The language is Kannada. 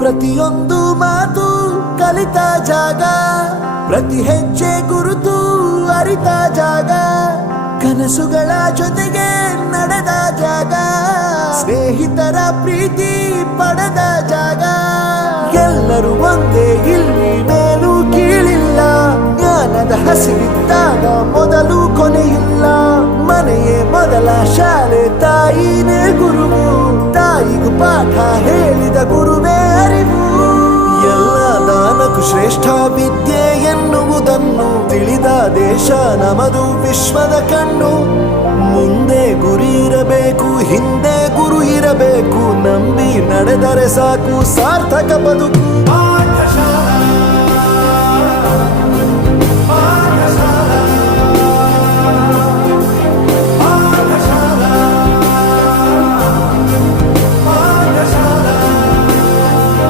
ಪ್ರತಿಯೊಂದು ಮಾತು ಕಲಿತ ಜಾಗ, ಪ್ರತಿ ಹೆಜ್ಜೆ ಗುರುತು ಅರಿತ ಜಾಗ, ಕನಸುಗಳ ಜೊತೆಗೆ ನಡೆದ ಜಾಗ, ಸ್ನೇಹಿತರ ಪ್ರೀತಿ ಪಡೆದ ಜಾಗ. ಎಲ್ಲರೂ ಒಂದೇ, ಇಲ್ಲಿ ಮೇಲೂ ಕೀಳಿಲ್ಲ, ಜ್ಞಾನದ ಹಸಿವಿದ್ದಾಗ ಮೊದಲು ಕೊನೆಯಿಲ್ಲ. ಮನೆಯೇ ಮೊದಲ ಶಾಲೆ, ತಾಯಿನೇ ಗುರುವು, ತಾಯಿಗೂ ಪಾಠ ಹೇಳಿದ ಗುರುವೇ ಅರಿವು. ಎಲ್ಲ ದಾನಕ್ಕೂ ಶ್ರೇಷ್ಠ ವಿದ್ಯೆ ಎನ್ನುವುದನ್ನು ತಿಳಿದ ದೇಶ ನಮದು, ವಿಶ್ವದ ಕಣ್ಣು. ಮುಂದೆ ಗುರಿ ಇರಬೇಕು, ಹಿಂದೆ ಗುರು ಇರಬೇಕು, ನಂಬಿ ನಡೆದರೆ ಸಾಕು ಸಾರ್ಥಕ ಬದುಕು.